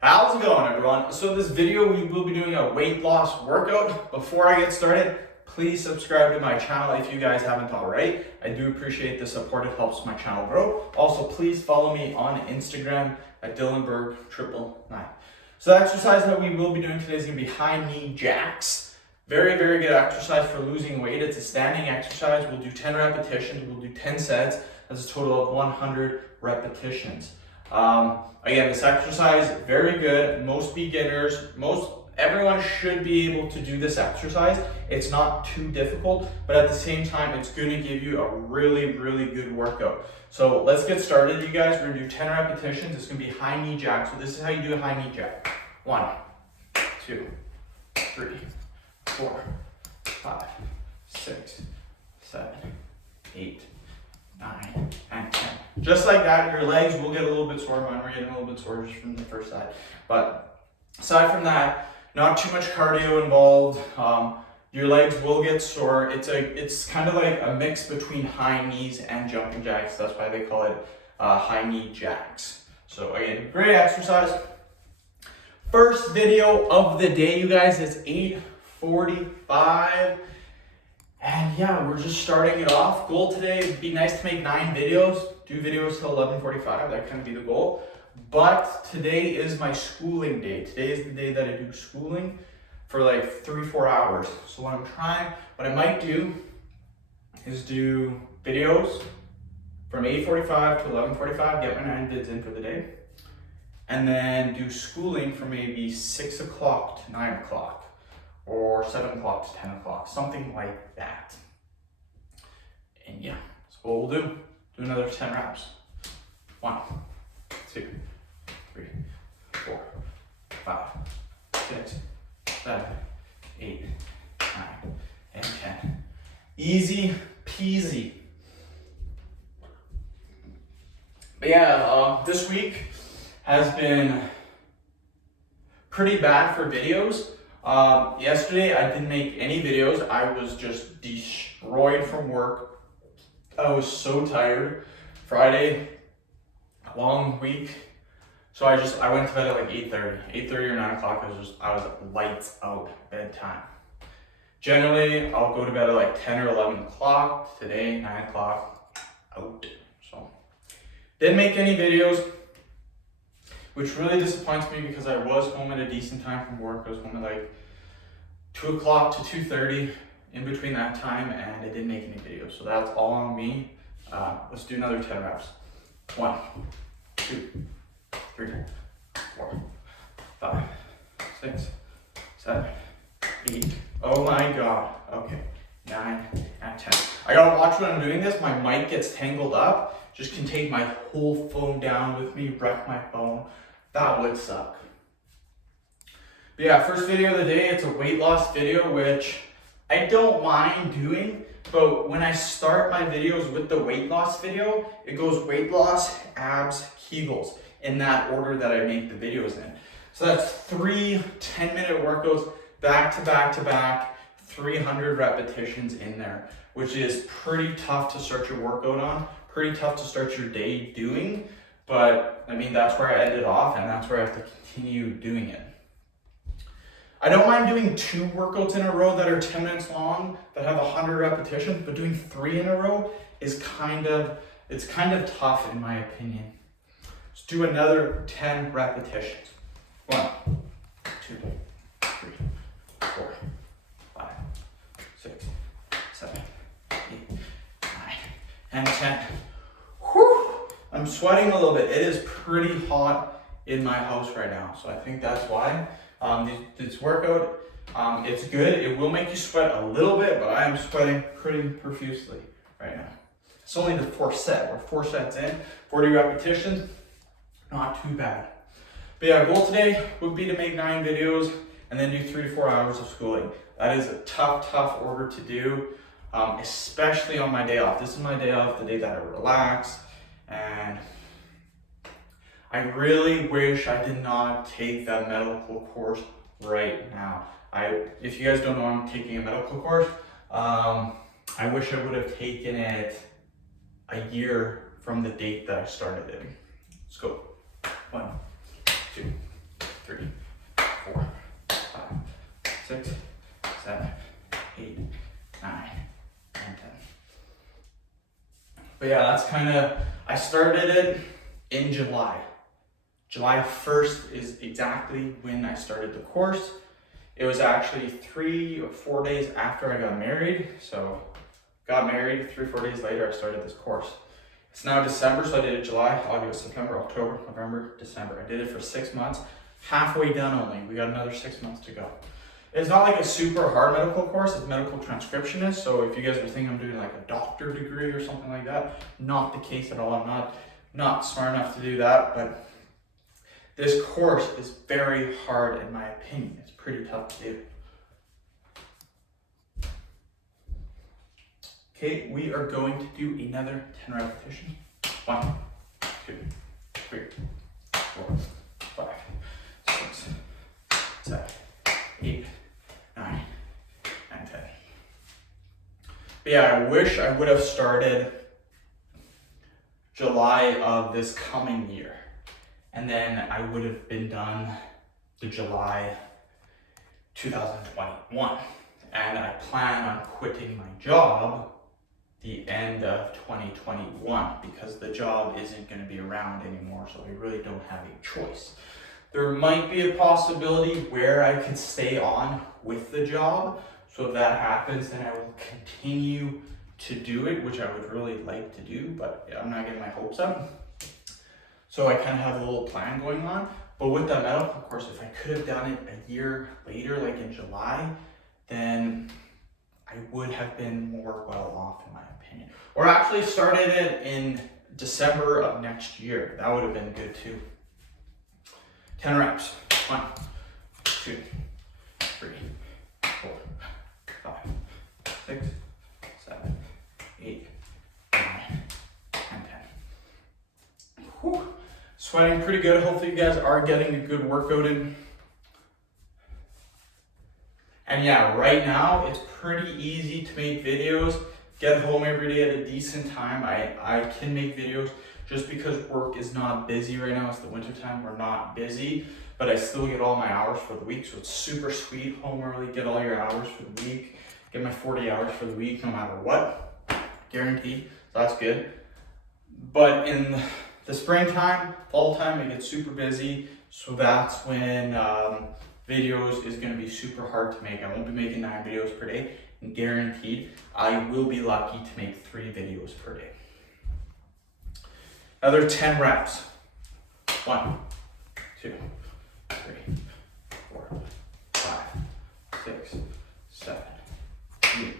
How's it going, everyone? So in this video, we will be doing a weight loss workout. Before I get started, please subscribe to my channel if you guys haven't already. I do appreciate the support. It helps my channel grow. Also, please follow me on Instagram at Dylanberg999. So the exercise that we will be doing today is going to be high knee jacks. Very, very good exercise for losing weight. It's a standing exercise. We'll do 10 repetitions. We'll do 10 sets. That's a total of 100 repetitions. Again, this exercise, very good. Most beginners, everyone should be able to do this exercise. It's not too difficult, but at the same time, it's going to give you a really, really good workout. So let's get started, you guys. We're going to do 10 repetitions. It's going to be high knee jack. So this is how you do a high knee jack. 1, 2, 3, 4, 5, 6, 7, 8, 9, and 10. Just like that, your legs will get a little bit sore. Mine were getting a little bit sore just from the first side. But aside from that, not too much cardio involved. Your legs will get sore. It's kind of like a mix between high knees and jumping jacks. That's why they call it high knee jacks. So again, great exercise. First video of the day, you guys. It's 8:45. And yeah, we're just starting it off. Goal today would be nice to make 9 videos. Do videos till 11:45. That kind of be the goal. But today is my schooling day. Today is the day that I do schooling for like 3-4 hours. So what I might do is do videos from 8:45 to 11:45, get my 9 vids in for the day. And then do schooling from maybe 6 o'clock to 9 o'clock. Or 7 o'clock to 10 o'clock, something like that. And yeah, that's what we'll do. Do another 10 reps. 1, 2, 3, 4, 5, 6, 7, 8, 9, and 10. Easy peasy. But yeah, this week has been pretty bad for videos. Yesterday I didn't make any videos. I was just destroyed from work. I was so tired. Friday, long week. So I went to bed at like 8:30 or 9 o'clock. I was lights out bedtime. Generally, I'll go to bed at like 10 or 11 o'clock. Today, 9 o'clock, out. So didn't make any videos, which really disappoints me because I was home at a decent time from work. I was home at like 2 o'clock to 2:30, in between that time, and I didn't make any videos. So that's all on me. Let's do another 10 reps. 1, 2, 3, 4, 5, 6, 7, 8. Oh my God. Okay. 9 and 10. I gotta watch when I'm doing this. My mic gets tangled up. Just can take my whole phone down with me, wreck my phone. That would suck. But yeah, first video of the day, it's a weight loss video, which I don't mind doing, but when I start my videos with the weight loss video, it goes weight loss, abs, Kegels, in that order that I make the videos in. So that's 3 10-minute workouts, back to back to back, 300 repetitions in there, which is pretty tough to start your workout on, pretty tough to start your day doing. But I mean, that's where I ended off, and that's where I have to continue doing it. I don't mind doing 2 workouts in a row that are 10 minutes long, that have 100 repetitions, but doing 3 in a row is kind of tough in my opinion. Let's do another 10 repetitions. 1, 2, 3, 4, 5, 6, 7, 8, 9, and 10. Whew! I'm sweating a little bit. It is pretty hot in my house right now, so I think that's why. This workout, it's good. It will make you sweat a little bit, but I am sweating pretty profusely right now. It's only the 4th set. We're 4 sets in, 40 repetitions, not too bad. But yeah, goal today would be to make 9 videos and then do 3 to 4 hours of schooling. That is a tough order to do, especially on my day off. This is my day off, the day that I relax, and I really wish I did not take that medical course right now. If you guys don't know, I'm taking a medical course. I wish I would have taken it a year from the date that I started it. Let's go. 1, 2, But yeah, that's kind of, I started it in July. July 1st is exactly when I started the course. It was actually 3 or 4 days after I got married. So got married, 3 or 4 days later, I started this course. It's now December, so I did it July, August, September, October, November, December. I did it for 6 months, halfway done only. We got another 6 months to go. It's not like a super hard medical course, it's medical transcriptionist. So if you guys are thinking I'm doing like a doctor degree or something like that, not the case at all. I'm not smart enough to do that, but this course is very hard in my opinion. It's pretty tough to do. Okay, we are going to do another 10 repetitions. 1, 2, 3, 4, 5, 6, 7, 8, 9, and 10. But yeah, I wish I would have started July of this coming year. And then I would have been done the July 2021. And I plan on quitting my job the end of 2021 because the job isn't going to be around anymore, so I really don't have a choice. There might be a possibility where I could stay on with the job, so if that happens then I will continue to do it, which I would really like to do, but I'm not getting my hopes up. So I kind of have a little plan going on, but with that medical course, if I could have done it a year later, like in July, then I would have been more well off in my opinion. Or actually started it in December of next year. That would have been good too. 10 reps. 1, 2, 3, 4, 5, 6, 7, 8, 9, and 10. Whew. Sweating pretty good. Hopefully you guys are getting a good workout in. And yeah, right now it's pretty easy to make videos, get home every day at a decent time. I can make videos just because work is not busy right now. It's the winter time, we're not busy, but I still get all my hours for the week. So it's super sweet, home early, get all your hours for the week, get my 40 hours for the week no matter what, guaranteed, so that's good. But in the springtime, fall time, it gets super busy. So that's when videos is going to be super hard to make. I won't be making 9 videos per day, and guaranteed I will be lucky to make 3 videos per day. Another 10 reps. 1, 2, 3, 4, 5, 6, 7, 8,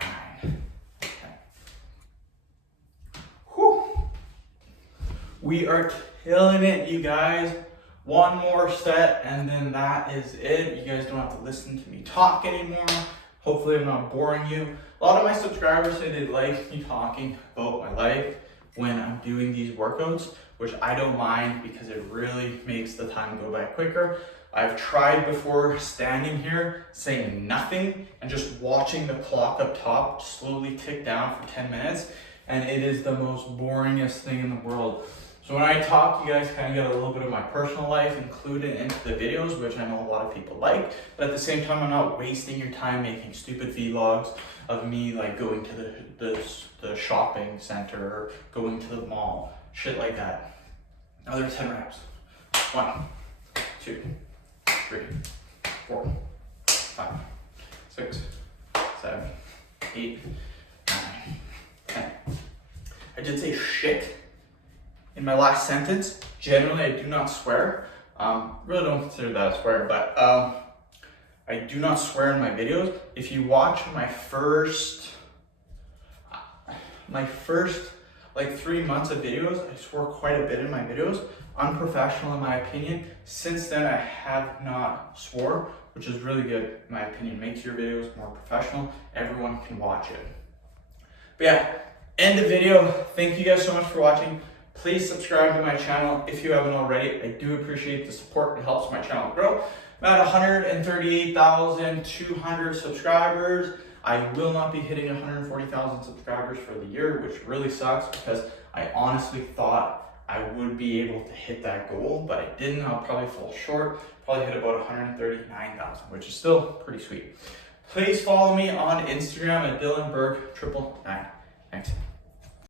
9, 10. Whew. We are killing it, you guys. 1 more set and then that is it. You guys don't have to listen to me talk anymore. Hopefully I'm not boring you. A lot of my subscribers say they like me talking about my life when I'm doing these workouts, which I don't mind because it really makes the time go by quicker. I've tried before standing here saying nothing and just watching the clock up top slowly tick down for 10 minutes, and it is the most boringest thing in the world. So when I talk, you guys kind of get a little bit of my personal life included into the videos, which I know a lot of people like, but at the same time, I'm not wasting your time making stupid vlogs of me like going to the shopping center or going to the mall, shit like that. Another 10 reps. 1, 2, 3, 4, 5, 6, 7, 8, 9, 10. I did say shit in my last sentence. Generally, I do not swear. Really don't consider that a swear, but I do not swear in my videos. If you watch my first like 3 months of videos, I swore quite a bit in my videos. Unprofessional in my opinion. Since then, I have not swore, which is really good in my opinion. Makes your videos more professional. Everyone can watch it. But yeah, end the video. Thank you guys so much for watching. Please subscribe to my channel if you haven't already. I do appreciate the support. It helps my channel grow. I'm at 138,200 subscribers. I will not be hitting 140,000 subscribers for the year, which really sucks because I honestly thought I would be able to hit that goal, but I didn't. I'll probably fall short. Probably hit about 139,000, which is still pretty sweet. Please follow me on Instagram at DylanBerg999. Thanks.